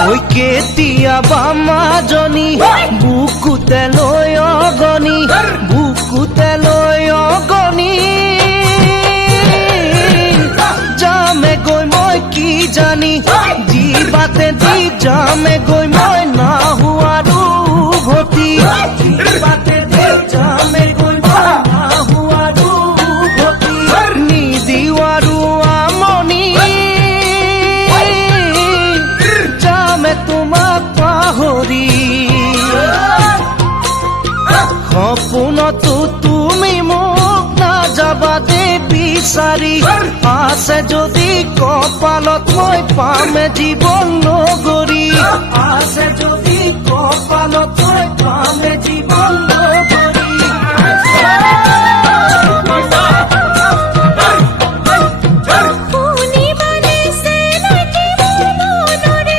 ঐ কেতিয়াবা মাজনী বুকুতে লৈ অগনি বুকুতে লৈ অগনি যামে গৈ মই কি জানি যি বাটে দি যামে গৈ মই নাহুৱাৰো উভতি বাটে দি যামে গৈ মই নাহুৱাৰো উভতি নিদিৱাৰো আমনি যামে তোমাক পাহৰি সপোনতো তুমি মোক নাযাবা দে বিচাৰি আছে যদি কপালত মই পামে জীৱন নগৰী আছে